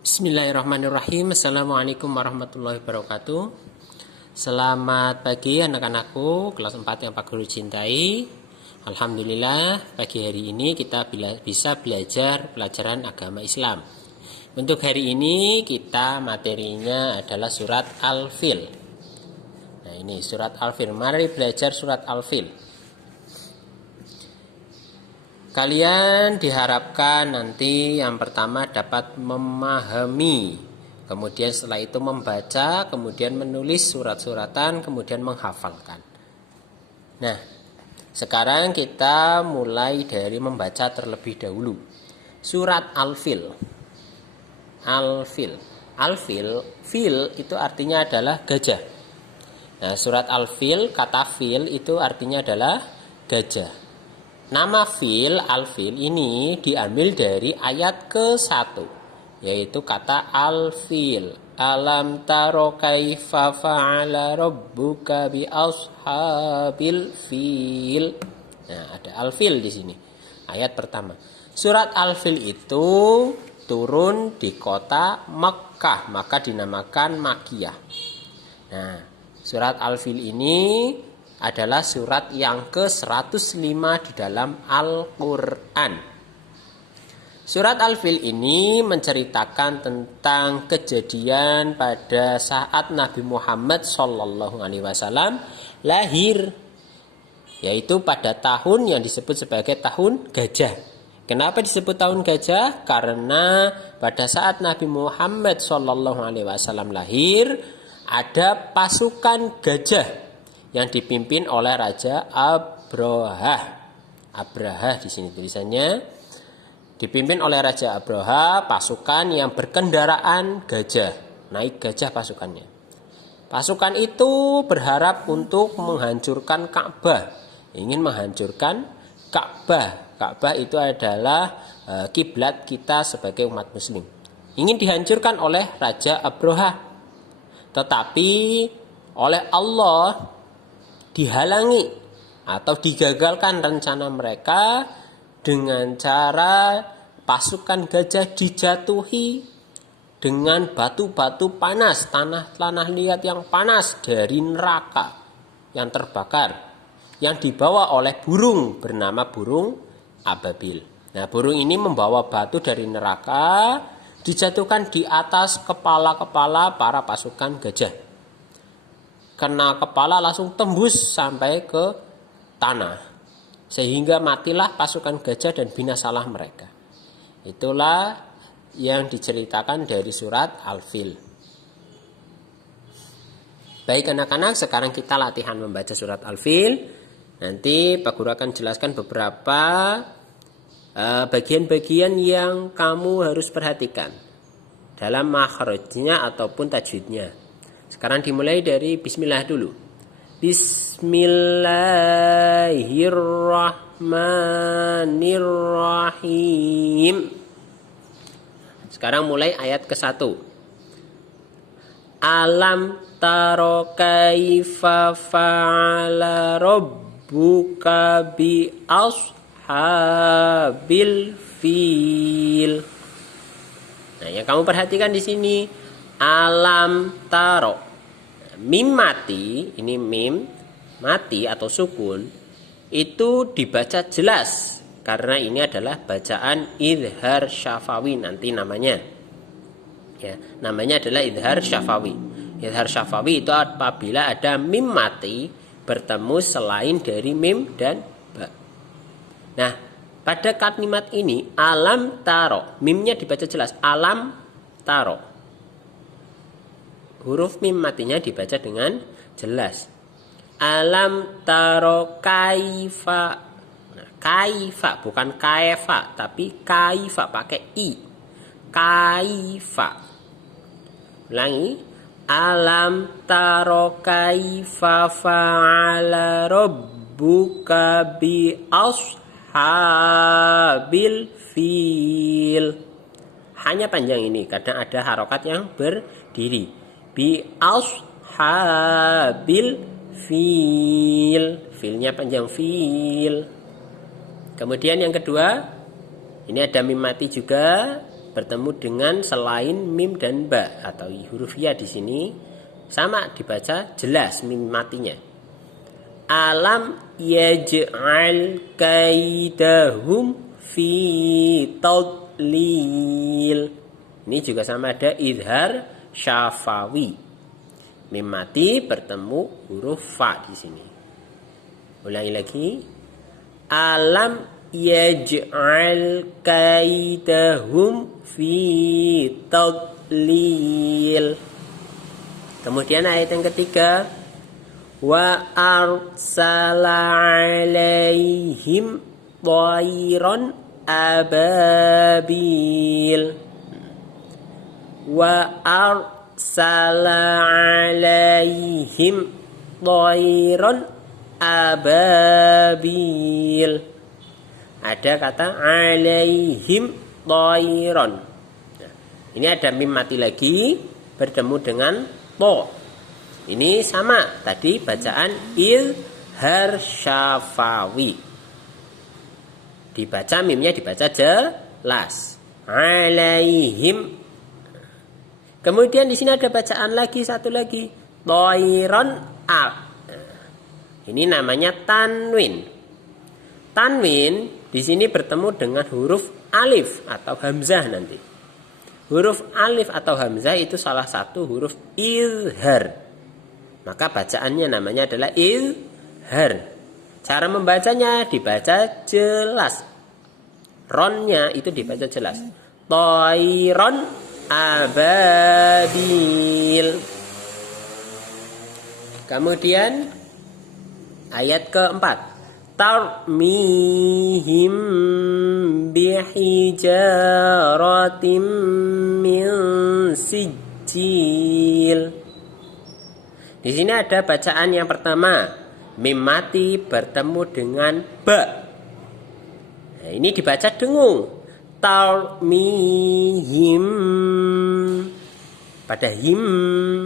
Bismillahirrahmanirrahim. Assalamualaikum warahmatullahi wabarakatuh. Selamat pagi anak-anakku kelas 4 yang Pak Guru cintai. Alhamdulillah pagi hari ini kita bisa belajar pelajaran agama Islam. Untuk hari ini kita materinya adalah surat Al-Fil. Nah, ini surat Al-Fil. Mari belajar surat Al-Fil. Kalian diharapkan nanti yang pertama dapat memahami, kemudian setelah itu membaca, kemudian menulis surat-suratan, kemudian menghafalkan. Nah, sekarang kita mulai dari membaca terlebih dahulu. Surat Al-Fil. Al-Fil. Al-Fil, fil itu artinya adalah gajah. Nah, surat Al-Fil, kata fil itu artinya adalah gajah. Nama fil, al-fil ini diambil dari ayat ke-1, yaitu kata al-fil. Alam taro kaifa fa'ala rabbuka bi ashabil fil. Nah, ada al-fil di sini. Ayat pertama. Surat al-fil itu turun di kota Mekkah, maka dinamakan Makkiyah. Nah, surat al-fil ini adalah surat yang ke-105 di dalam Al-Quran. Surat Al-Fil ini menceritakan tentang kejadian pada saat Nabi Muhammad SAW lahir, yaitu pada tahun yang disebut sebagai tahun gajah. Kenapa disebut tahun gajah? Karena pada saat Nabi Muhammad SAW lahir, ada pasukan gajah yang dipimpin oleh Raja Abrahah. Abrahah di sini tulisannya. Dipimpin oleh Raja Abrahah, pasukan yang berkendaraan gajah. Naik gajah pasukannya. Pasukan itu berharap untuk menghancurkan Ka'bah. Ingin menghancurkan Ka'bah. Ka'bah itu adalah kiblat kita sebagai umat muslim. Ingin dihancurkan oleh Raja Abrahah. Tetapi oleh Allah dihalangi atau digagalkan rencana mereka dengan cara pasukan gajah dijatuhi dengan batu-batu panas, tanah liat yang panas dari neraka yang terbakar, yang dibawa oleh burung bernama burung ababil. Nah, burung ini membawa batu dari neraka dijatuhkan di atas kepala-kepala para pasukan gajah. Kena kepala langsung tembus sampai ke tanah, sehingga matilah pasukan gajah dan binasalah mereka. Itulah yang diceritakan dari surat Al-Fil. Baik anak-anak, sekarang kita latihan membaca surat Al-Fil. Nanti Pak Guru akan jelaskan beberapa bagian-bagian yang kamu harus perhatikan dalam makhrajnya ataupun tajwidnya. Sekarang dimulai dari bismillah dulu. Bismillahirrahmanirrahim. Sekarang mulai ayat ke-1. Alam taro kaifa fa'ala rabbuka bi ashabil fil. Nah, yang kamu perhatikan di sini alam taro. Mim mati, ini mim mati atau sukun, itu dibaca jelas karena ini adalah bacaan idhar syafawi nanti namanya. Ya, namanya adalah idhar syafawi. Idhar syafawi itu apabila ada mim mati bertemu selain dari mim dan ba. Nah, pada kalimat ini alam taro, mimnya dibaca jelas alam taro. Huruf mim matinya dibaca dengan jelas. Alam taro kaifa. Nah, kaifa bukan kaifa, tapi kaifa pakai i. Kaifa. Ulangi. Alam taro kaifa fa'ala rabbuka bi ashabil fil. Hanya panjang ini karena ada harokat yang berdiri. Bi ashabil fil. Filnya panjang fil. Kemudian yang kedua, ini ada mim mati juga. bertemu dengan selain mim dan ba atau huruf ya di sini sama dibaca jelas mim matinya. Alam yaj'al kaidahum fi tadlil. Ini juga sama ada idhar syafawi. Mim mati bertemu huruf fa di sini. Ulangi lagi. Alam yaj'al kaidahum fi tadlil. Kemudian ayat yang ketiga, wa arsala alaihim thayran ababil. Wa arsala alaihim thayran ababil. Ada kata alaihim thayran. Nah, ini ada mim mati lagi bertemu dengan to. Ini sama tadi bacaan idhar syafawi. Dibaca mimnya dibaca jelas. Alaihim. Kemudian di sini ada bacaan lagi satu lagi. Thayran a. Ini namanya tanwin. Tanwin di sini bertemu dengan huruf alif atau hamzah nanti. Huruf alif atau hamzah itu salah satu huruf izhar. Maka bacaannya namanya adalah izhar. Cara membacanya dibaca jelas. Ronnya itu dibaca jelas. Thayran ababil. Kemudian ayat keempat. Tarmihim bihijaratim min sijil. Di sini ada bacaan yang pertama, mim mati bertemu dengan ba. Nah, ini dibaca dengung. Tarmihim pada him.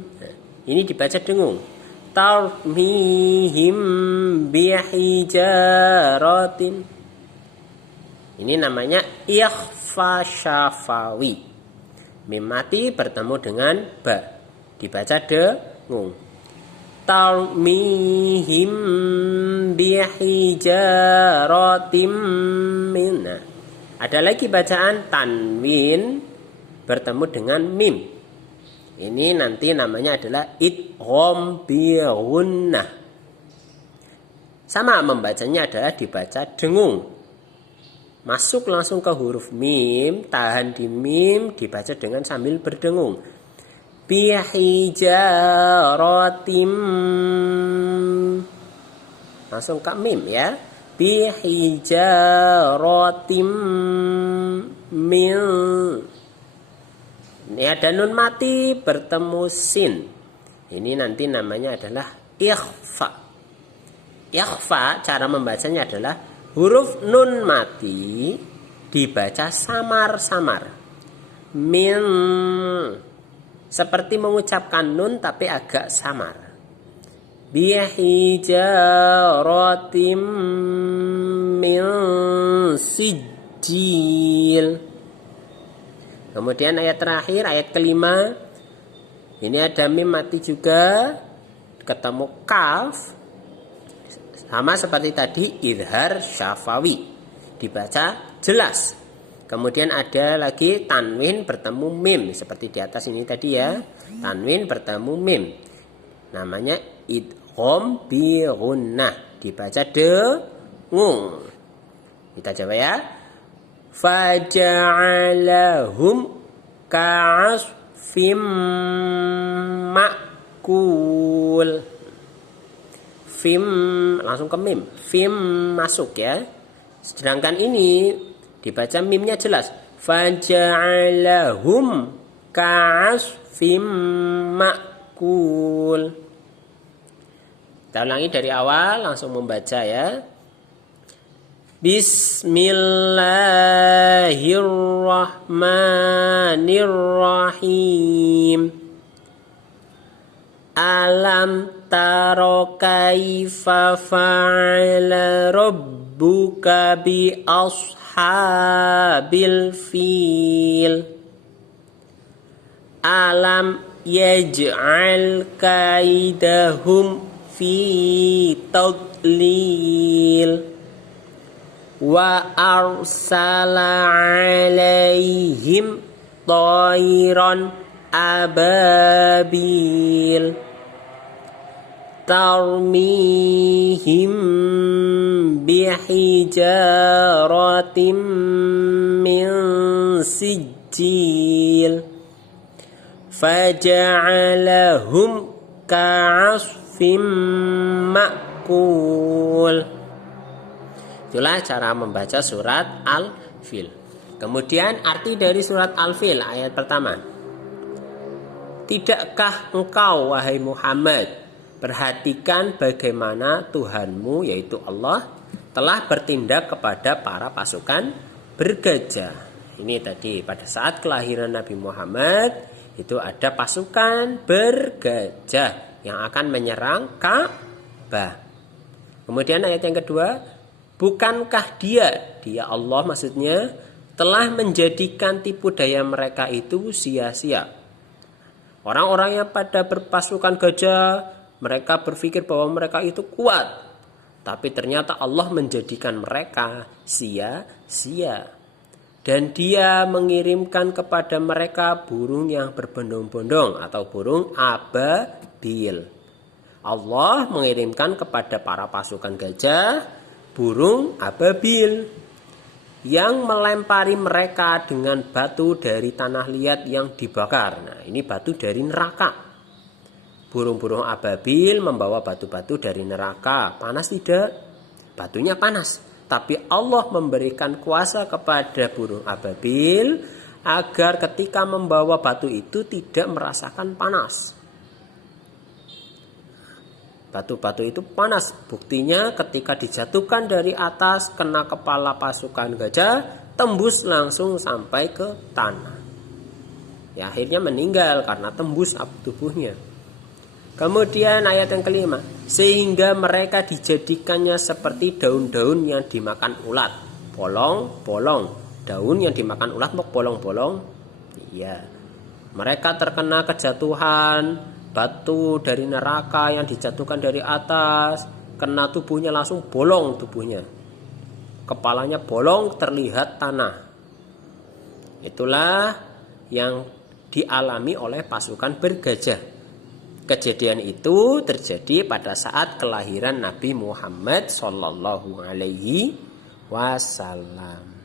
Nah, ini dibaca dengung. Tarmihim bihijaratin. Ini namanya ikhfa syafawi. Mim mati bertemu dengan ba. Dibaca dengung. Tarmihim bihijaratin min. Nah, ada lagi bacaan tanwin bertemu dengan mim. Ini nanti namanya adalah idgham bi gunnah. Sama membacanya adalah dibaca dengung. Masuk langsung ke huruf mim, tahan di mim, dibaca dengan sambil berdengung. Bihijaratim. Langsung ke mim ya. Bihijaratim min. Ini ada nun mati bertemu sin. Ini nanti namanya adalah ikhfa. Ikhfa cara membacanya adalah huruf nun mati dibaca samar-samar. Min. Seperti mengucapkan nun tapi agak samar. Bihijaratim min sijil. Kemudian ayat terakhir, ayat kelima. Ini ada mim mati juga. Ketemu kaf. Sama seperti tadi, idhar syafawi. Dibaca jelas. Kemudian ada lagi tanwin bertemu mim. Seperti di atas ini tadi ya. Tanwin bertemu mim. Namanya idgham bi gunnah. Dibaca dengung. Kita coba ya. Faja'alahum ka'asfim ma'kul. Fim langsung ke mim. Fim masuk ya. Sedangkan ini dibaca mimnya jelas. Faja'alahum ka'asfim ma'kul. Kita ulangi dari awal langsung membaca ya. Bismillahirrahmanirrahim. Alam taro kaifa fa'ala rabbuk rabbuka bi ashabil fil alam yaj'al kaidahum fi tadlil wa arsala alaihim tayran ababil tarmihim bihijaratim min sijil faja'alahum ka'asfim ma'kul. Itulah cara membaca surat Al-Fil. Kemudian arti dari surat Al-Fil ayat pertama. Tidakkah engkau wahai Muhammad perhatikan bagaimana Tuhanmu yaitu Allah telah bertindak kepada para pasukan bergajah. Ini tadi pada saat kelahiran Nabi Muhammad itu ada pasukan bergajah yang akan menyerang Ka'bah. Kemudian ayat yang kedua, bukankah dia Allah maksudnya telah menjadikan tipu daya mereka itu sia-sia. Orang-orang yang pada berpasukan gajah, mereka berpikir bahwa mereka itu kuat. Tapi ternyata Allah menjadikan mereka sia-sia. Dan dia mengirimkan kepada mereka burung yang berbondong-bondong atau burung ababil. Allah mengirimkan kepada para pasukan gajah burung ababil yang melempari mereka dengan batu dari tanah liat yang dibakar. Nah, ini batu dari neraka. Burung-burung ababil membawa batu-batu dari neraka. Panas tidak? Batunya panas. Tapi Allah memberikan kuasa kepada burung ababil agar ketika membawa batu itu tidak merasakan panas. Batu-batu itu panas. Buktinya ketika dijatuhkan dari atas kena kepala pasukan gajah, tembus langsung sampai ke tanah. Ya, akhirnya meninggal karena tembus tubuhnya. Kemudian ayat yang kelima, sehingga mereka dijadikannya seperti daun-daun yang dimakan ulat. Bolong-bolong. Daun yang dimakan ulat mau bolong-bolong. Iya. Mereka terkena kejatuhan batu dari neraka yang dijatuhkan dari atas, kena tubuhnya langsung bolong tubuhnya. Kepalanya bolong, terlihat tanah. Itulah yang dialami oleh pasukan bergajah. Kejadian itu terjadi pada saat kelahiran Nabi Muhammad sallallahu alaihi wasallam.